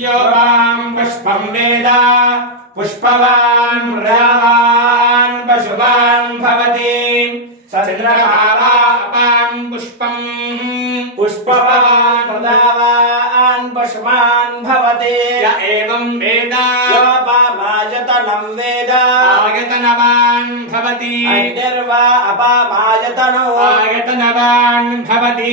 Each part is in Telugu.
योगाम् पुष्पम् वेद पुष्पवान् मृगावान् पशुवान् भवति चन्द्रभावापाम् पुष्पम् पुष्पवान् प्रदावान् पशुमान् भवति य एवम् वेद योपामायतनं वेद आयतनवान् भवति अग्निर्वा अपामायतनो आयतनवान् भवति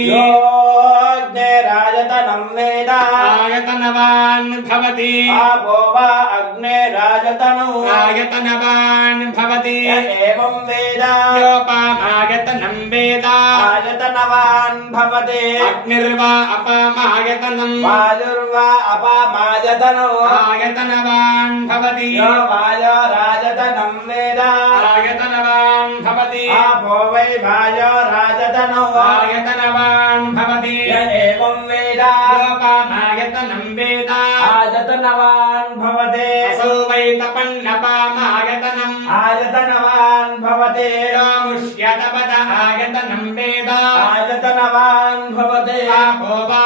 योऽग्निरायतनं वेद आयतनवान् भवति आपो वा अग्निरायतनो आयतनवान् भवति य एवं वेद योपामायतनम् वेद आयतनवान् भवति अग्निर्वा अपामायतनम् वायुर्वा अपामायतनो आयतनवान् भवति यो वायोरायतनं भवति आपो वै वायोरायतनो आयतनवान् भवति य एवं वेद योपामायतनम् वेद आयतनवान् भवते असौ वै तपन्नपामायतनम् आयतनवान् भवते योमुष्यतपद आयतनम् वेद आयतनवान् भवते आपो वा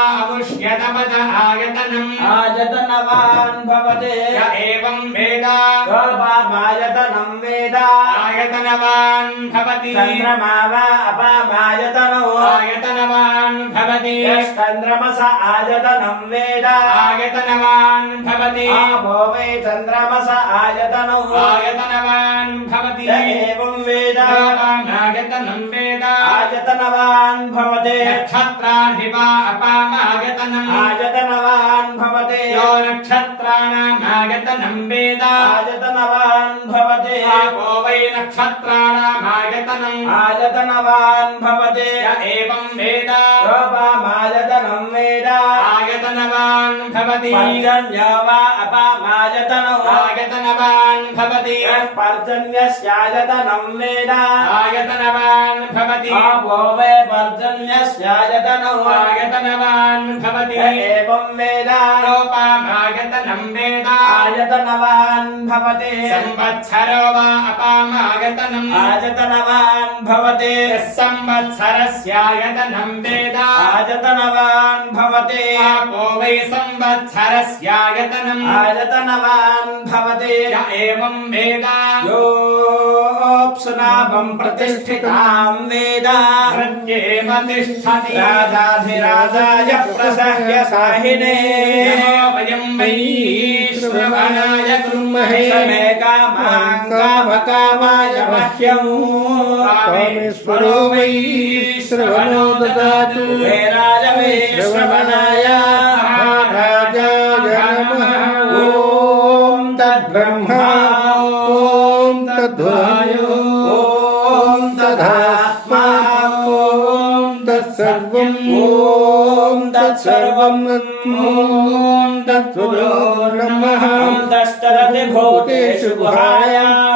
యతపద ఆయతనం ఆయతనవాన్ భవతే. య ఏవం వేద. స్వపామాయతనం వేద. ఆయతనవాన్ భవతి. చంద్రమా వా అపమాయతనో. ఆయతనవాన్ భవతి. చంద్రమస ఆయతనం వేద. ఆయతనవాన్ భవతి. ఆపో వై చంద్రమస ఆయతనో. ఆయతనవాన్ భవతి. ఏవం వేద. ఆయతనం వేద. ఆయతనవాన్ భవతే. నక్షత్రాణి వా అపమాయతనం. अपामायतनम् आयतनवान् भवते यो नक्षत्राणाम् आयतनं वेद आयतनवान् भवते आपो वै नक्षत्राणाम् आयतनम् आयतनवान् भवते य एवं वेद योपामायतनं वेद आयतनवान् भवति पर्जन्यो वा अपामायतनो आयतनवान् भवति पर्जन्यस्यायतनं वेद आयतनवान् भवति आपो वै पर्जन्यस्यायतनो आयतनवान् भवति य एवं वेद लोपामायतनं वेद आयतनवान् भवते संवत्सरो वा अपामायतनम् आयतनवान् भवते यः संवत्सरस्यायतनं वेद आयतनवान् भवते आपो वै संवत्सरस्यायतनम् आयतनवान् भवते य एवं वेद योऽप्सुनाभं प्रतिष्ठितां वेद एव प्रसह्य साहिने। वयम् वैश्रवणाय कुर्महे समे कामान् कामकामाय वैश्रवणो ददातु। हे ॐ तत्सुरो नमः ॐ तस्तरति भूतेषु गुहायां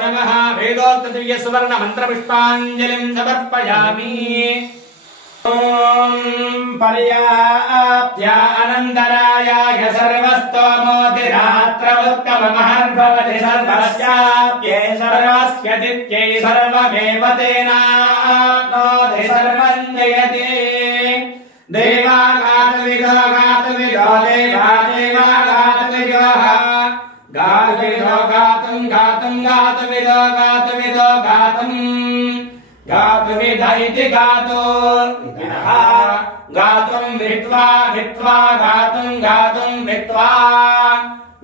नमः। वेदोक्तदिव्य सुवर्ण मन्त्रपुष्पाञ्जलिं समर्पयामि। ॐ पर्याप्त्या सर्वस्याप्ये सर्वमेव सर्वं जयति। गातो विदः गातुं वित्वा वित्वा गातुं गातुं वित्वा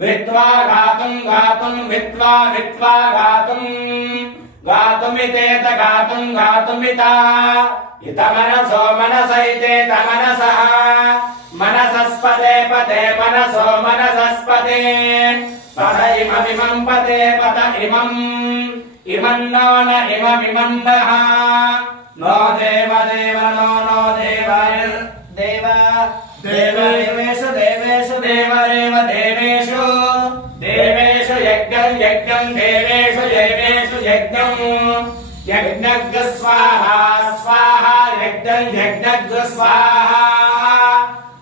वित्वा गातुं गातुं वित्वा वित्वा गातुं गातुमितेत गातुं गातुमिता इत मनसो मनसैतेत मनसः मनसस्पदे पदे मनसो मनसस्पदे पद इममिमं पदे पद इमम् इमन्नो न इममिमं नः नो देव देव नो नो देवाय देव देव देवेषु देवेषु देव देव देवेषु देवेषु यज्ञं यज्ञं देवेषु देवेषु यज्ञम् यज्ञग् स्वाहा स्वाहा यज्ञम् यज्ञग् स्वाहा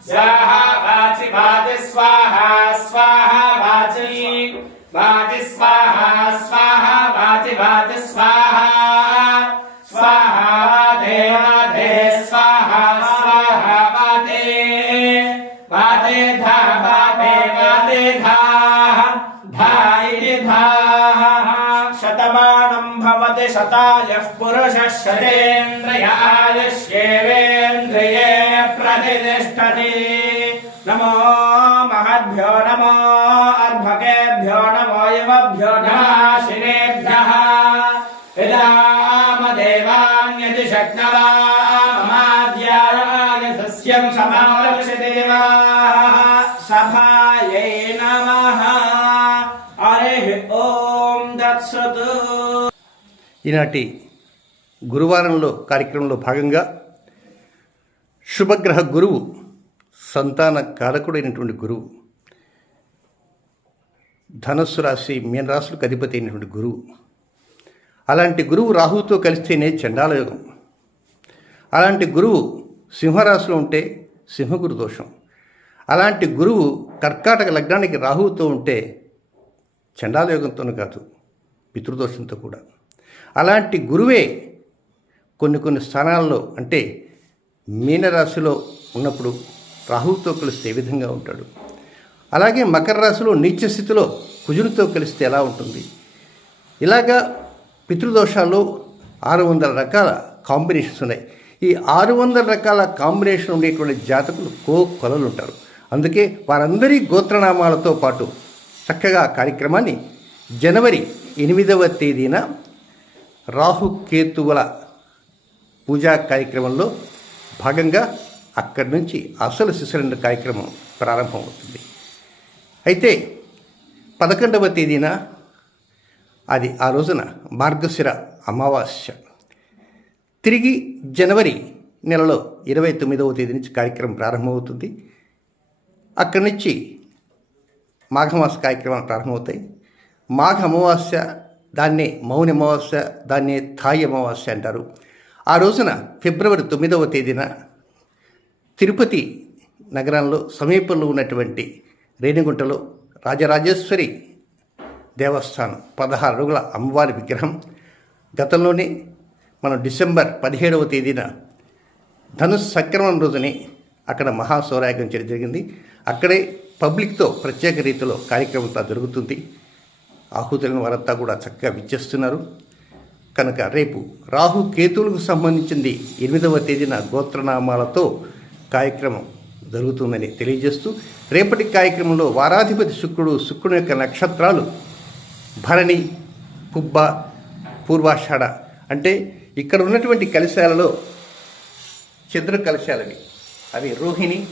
स्वाहा वाचि वाचि स्वाहा स्वाहा वाचि वाचि स्वाहा स्वाहा वाचि वाचि स्वाहा स्वाहा ताजः पुरुषः शतेन्द्रयायुष्येवेन्द्रिये प्रतिष्ठति नमो महद्भ्यो नमो अर्भकेभ्यो नमो युवभ्यो नाशिनेभ्यः यदामदेवान्यति शक्नवा ममाद्याय सस्यं समारक्षति देवाः सभायै नमः ఈనాటి గురువారంలో కార్యక్రమంలో భాగంగా శుభగ్రహ గురువు సంతాన కారకుడైనటువంటి గురువు ధనస్సు రాశి మీన రాశులకు అధిపతి అయినటువంటి గురువు. అలాంటి గురువు రాహువుతో కలిస్తేనే చండాలయోగం. అలాంటి గురువు సింహరాశిలో ఉంటే సింహగురు దోషం. అలాంటి గురువు కర్కాటక లగ్నానికి రాహువుతో ఉంటే చండాలయోగంతోనూ కాదు పితృదోషంతో కూడా. అలాంటి గురువే కొన్ని కొన్ని స్థానాల్లో అంటే మీనరాశిలో ఉన్నప్పుడు రాహువుతో కలిస్తే ఏ విధంగా ఉంటాడు. అలాగే మకర రాశిలో నీచ స్థితిలో కుజునితో కలిస్తే ఎలా ఉంటుంది? ఇలాగా పితృదోషాల్లో ఆరు వందల రకాల కాంబినేషన్స్ ఉన్నాయి. ఈ ఆరు వందల రకాల కాంబినేషన్ ఉండేటువంటి జాతకులు కో కొలలు ఉంటారు. అందుకే వారందరి గోత్రనామాలతో పాటు చక్కగా కార్యక్రమాన్ని జనవరి ఎనిమిదవ తేదీన రాహుకేతువుల పూజా కార్యక్రమంలో భాగంగా అక్కడి నుంచి అసలు శిశురండ కార్యక్రమం ప్రారంభమవుతుంది. అయితే పదకొండవ తేదీన అది ఆ రోజున మార్గశిర అమావాస్య. తిరిగి జనవరి నెలలో ఇరవై తొమ్మిదవ తేదీ నుంచి కార్యక్రమం ప్రారంభమవుతుంది. అక్కడి నుంచి మాఘమాస కార్యక్రమాలు ప్రారంభమవుతాయి. మాఘ అమావాస్య దాన్ని మౌని అమావాస్య దాన్ని థాయి అమావాస్య అంటారు. ఆ రోజున ఫిబ్రవరి తొమ్మిదవ తేదీన తిరుపతి నగరంలో సమీపంలో ఉన్నటువంటి రేణిగుంటలో రాజరాజేశ్వరి దేవస్థానం పదహారు అడుగుల అమ్మవారి విగ్రహం. గతంలోనే మనం డిసెంబర్ పదిహేడవ తేదీన ధనుస్ సంక్రమణ రోజుని అక్కడ మహాశౌరాయగం చేయడం జరిగింది. అక్కడే పబ్లిక్తో ప్రత్యేక రీతిలో కార్యక్రమం జరుగుతుంది. ఆహుతులను వారంతా కూడా చక్కగా విచ్చేస్తున్నారు. కనుక రేపు రాహు కేతువులకు సంబంధించింది ఎనిమిదవ తేదీన గోత్రనామాలతో కార్యక్రమం జరుగుతుందని తెలియజేస్తూ రేపటి కార్యక్రమంలో వారాధిపతి శుక్రుడు శుక్రుని యొక్క నక్షత్రాలు భరణి పుబ్బ పూర్వాషాఢ అంటే ఇక్కడ ఉన్నటువంటి కలశాలలో చంద్ర కలశాలవి అవి రోహిణి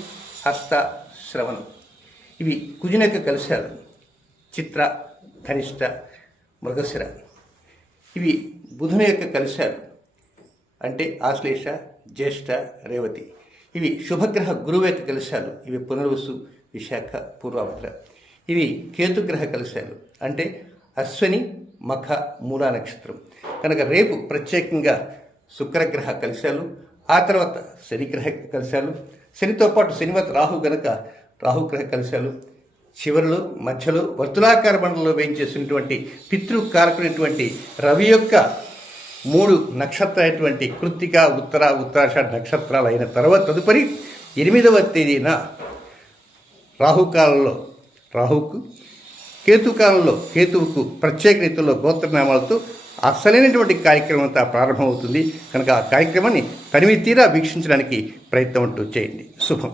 హస్త శ్రవణం. ఇవి కుజుని యొక్క కలశాలు. చిత్ర కనిష్ట మృగశిర. ఇవి బుధుని యొక్క కలిశాలు. అంటే ఆశ్లేష జ్యేష్ఠ రేవతి. ఇవి శుభగ్రహ గురువు యొక్క కలిశాలు. ఇవి పునర్వసు విశాఖ పూర్వాభద్ర. ఇవి కేతుగ్రహ కలిశాలు. అంటే అశ్వని మఖ మూలా నక్షత్రం. కనుక రేపు ప్రత్యేకంగా శుక్రగ్రహ కలిశాలు. ఆ తర్వాత శనిగ్రహ కలశాలు. శనితో పాటు శనివత్ రాహు గనక రాహుగ్రహ కలిశాలు. చివరలు మధ్యలో వర్తులాకార మండలంలో వేయించేసినటువంటి పితృకారకుడైనటువంటి రవి యొక్క మూడు నక్షత్ర అయినటువంటి కృత్తిక ఉత్తర ఉత్తరాషాఢ నక్షత్రాలు అయిన తర్వాత తదుపరి ఎనిమిదవ తేదీన రాహుకాలంలో రాహుకు కేతుకాలంలో కేతువుకు ప్రత్యేక రీతిలో గోత్రనామాలతో అసలైనటువంటి కార్యక్రమం అంతా ప్రారంభమవుతుంది. కనుక ఆ కార్యక్రమాన్ని తనివి తీరా వీక్షించడానికి ప్రయత్నం అంటూ చేయండి. శుభం.